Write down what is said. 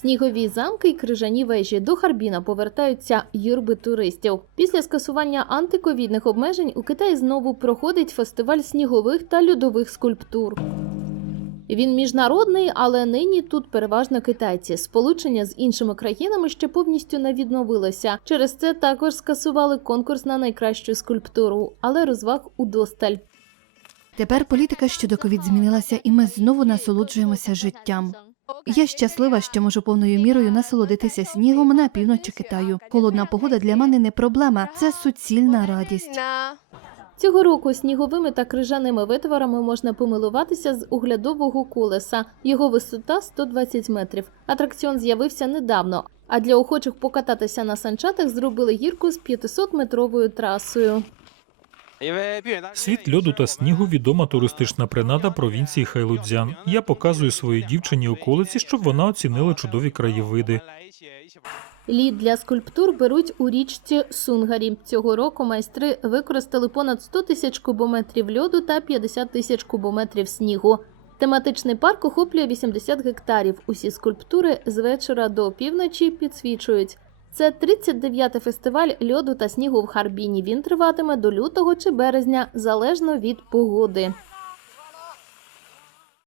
Снігові замки й крижані вежі до Харбіна повертаються юрби туристів. Після скасування антиковідних обмежень у Китаї знову проходить фестиваль снігових та льодових скульптур. Він міжнародний, але нині тут переважно китайці. Сполучення з іншими країнами ще повністю не відновилося. Через це також скасували конкурс на найкращу скульптуру, але розваг удосталь. Тепер політика щодо ковід змінилася, і ми знову насолоджуємося життям. Я щаслива, що можу повною мірою насолодитися снігом на півночі Китаю. Холодна погода для мене не проблема, це суцільна радість. Цього року сніговими та крижаними витворами можна помилуватися з оглядового колеса. Його висота 120 метрів. Атракціон з'явився недавно. А для охочих покататися на санчатах зробили гірку з 500-метровою трасою. Світ льоду та снігу відома туристична принада провінції Хайлудзян. Я показую своїй дівчині околиці, щоб вона оцінила чудові краєвиди. Лід для скульптур беруть у річці Сунгарі. Цього року майстри використали понад 100 тисяч кубометрів льоду та 50 тисяч кубометрів снігу. Тематичний парк охоплює 80 гектарів. Усі скульптури з вечора до півночі підсвічують. Це 39-й фестиваль льоду та снігу в Харбіні. Він триватиме до лютого чи березня, залежно від погоди.